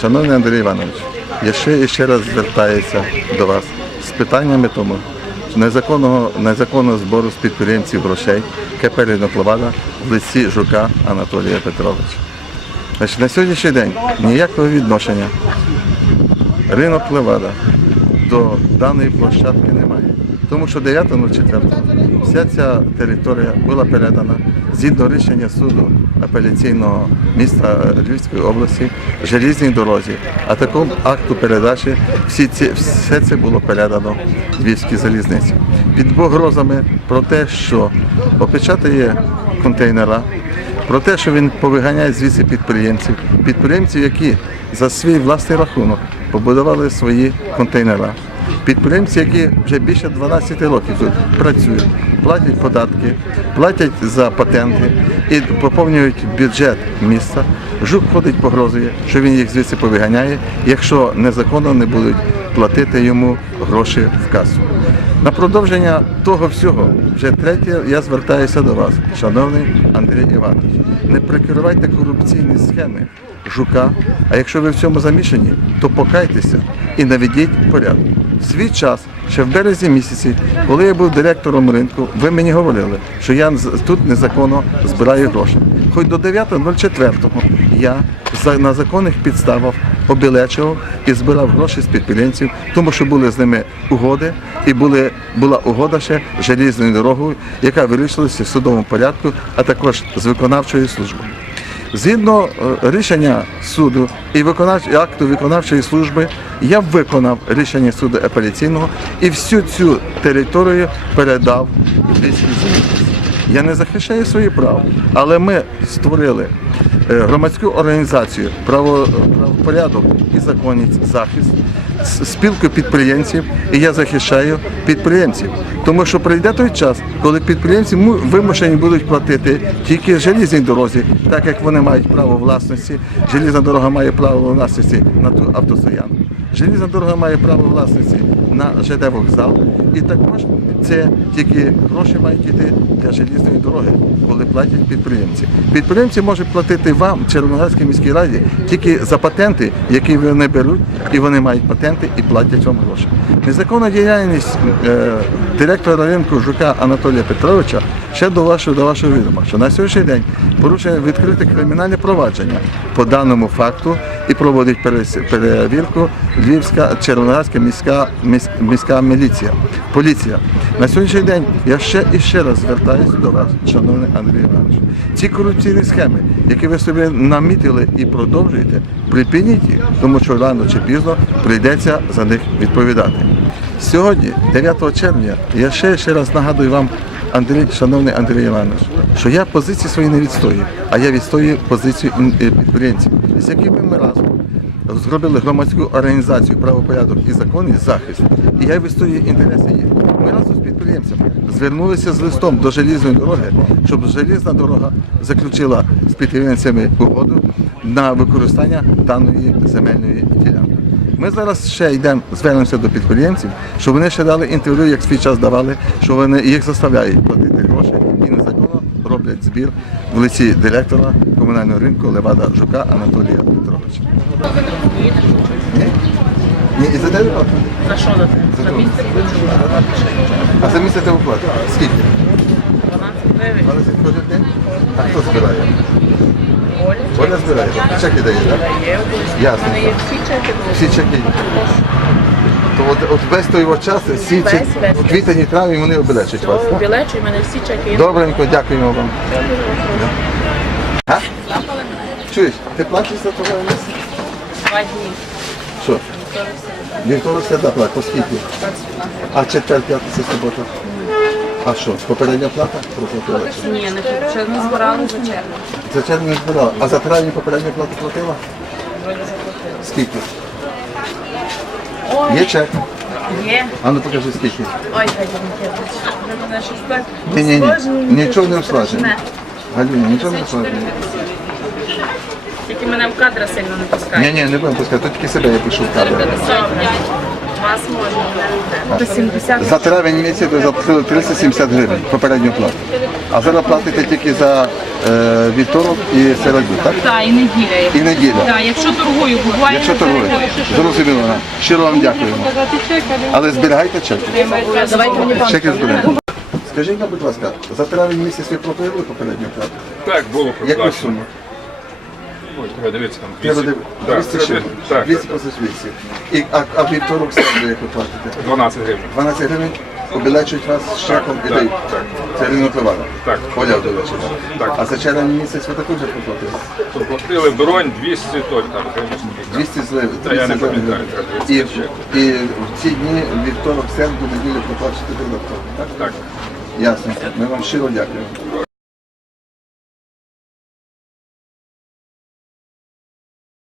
Шановний Андрій Іванович, я ще і ще раз звертаюся до вас з питаннями тому незаконного, незаконного збору з підприємців грошей КП «Рінокловада» в лиці Жука Анатолія Петровича. Значить, на сьогоднішній день ніякого відношення ринок Левада до даної площадки немає. Тому що 9.04 вся ця територія була передана згідно рішення суду апеляційного міста Львівської області желізній дорозі. А такому акту передачі всі ці, все це було передано Львівській залізниці. Під погрозами про те, що опечатає контейнера, про те, що він повиганяє звідси підприємців, підприємців, які за свій власний рахунок побудували свої контейнера. Підприємці, які вже більше 12 років тут працюють, платять податки, платять за патенти і поповнюють бюджет міста. Жук ходить, погрозує, що він їх звідси повиганяє, якщо незаконно не будуть платити йому гроші в касу. На продовження того всього, вже третє, я звертаюся до вас, шановний Андрій Іванович. Не прикривайте корупційні схеми жука, а якщо ви в цьому замішані, то покайтеся і наведіть порядок. Свій час, ще в березні місяці, коли я був директором ринку, ви мені говорили, що я тут незаконно збираю гроші. Хоч до 9.04 я на законних підставах обілечував і збирав гроші з підприємців, тому що були з ними угоди, і були, була угода ще желізною дорогою, яка вирішилася в судовому порядку, а також з виконавчою службою. Згідно е, рішення суду і виконавч... акту виконавчої служби, я виконав рішення суду апеляційного і всю цю територію передав Львівській. Я не захищаю свої права, але ми створили е, громадську організацію право, правопорядок і законність захист с- спілку підприємців, і я захищаю підприємців. Тому що прийде той час, коли підприємці вимушені будуть платити тільки желізній дорозі, так як вони мають право власності. Желізна дорога має право власності на ту автостоянку. Желізна дорога має право власності на ЖД вокзал. І також це тільки гроші мають йти для желізної дороги, коли платять підприємці. Підприємці можуть платити вам, Червоноградській міській раді, тільки за патенти, які вони беруть, і вони мають патенти і платять вам гроші. Незаконна діяльність е, директора ринку Жука Анатолія Петровича ще до вашого до вашого відома, що на сьогоднішній день порушує відкрите кримінальне провадження по даному факту і проводить перевірку Львівська Червоноградська міська міс- міська міліція. Поліція. На сьогоднішній день я ще і ще раз звертаюся до вас, шановний Андрій Іванович. Ці корупційні схеми, які ви собі намітили і продовжуєте, припиніть їх, тому що рано чи пізно прийдеться за них відповідати. Сьогодні, 9 червня, я ще ще раз нагадую вам, Андрій, шановний Андрій Іванович, що я позиції свої не відстоюю, а я відстоюю позицію е, підприємців, з якими ми разом зробили громадську організацію правопорядок і законність захист. І я відстоюю інтереси їх. Ми разом з підприємцями звернулися з листом до желізної дороги, щоб желізна дорога заключила з підприємцями угоду на використання даної земельної ділянки. Ми зараз ще йдемо, звернемося до підприємців, щоб вони ще дали інтерв'ю, як свій час давали, що вони їх заставляють платити гроші і незаконно роблять збір в лиці директора комунального ринку Левада Жука Анатолія Петровича. Ні? Ні, і за тебе платите? За що за За За місце А за місяць тебе платите? Скільки? 12 гривень. 12 кожен день? А хто збирає? Оля. Оля збирає? Чеки дає, так? Ясно. Всі чеки. То от, от весь той його час, всі ці квітень і травень вони обелечать вас. так? Мене всі чеки. Добренько, дякуємо вам. А? Чуєш, ти платиш за того місце? Два дні. Що? Вівторок середа плата, по скільки? А четвер, п'ятниця, субота? А що, попередня плата? Проплатила? ні? Не збирали за червень. За червень не збирала. А за травень попередня плата платила? Скільки? Ой, Є чек? є. А ну покажи скільки. Ой. Ви мене щось так Ні, ні, ні. Нічого не усложнено. Не. Нічого не усложнено. Тільки мене в кадри сильно не пускають. ні, ні, не будемо пускати, тільки себе я пишу в кадр. 55. Вас можна, мене 70 За травень місяць ви заплатили 370 гривень попередню плату. А зараз платите тільки за е, вівторок і середу, так? Так, і неділя. І неділя. Так, якщо торгую, буває. Якщо торгую. Зрозуміло. Щиро вам дякуємо. Але зберігайте чек. Чеки зберігайте. Скажіть, будь ласка, за травень місяць ви платили попередню плату? Так, було Яку суму? Треба дивитися там. Треба 200, див- так, 200 треба ще? дивитися. так, 228. І, а, а вівторок середу як ви платите? 12 гривень. 12 гривень обілечують вас з чеком і дають. так. Це ринок товару. Так. Поляв, до так. А за червень місяць ви також поплатили? Платили бронь 200 той, там, звісно. 200 злив. Та я не 200 пам'ятаю, І, ще. і в ці дні, вівторок, середу, неділю проплачуєте додатково, так? Так. Ясно. Ми вам щиро дякуємо.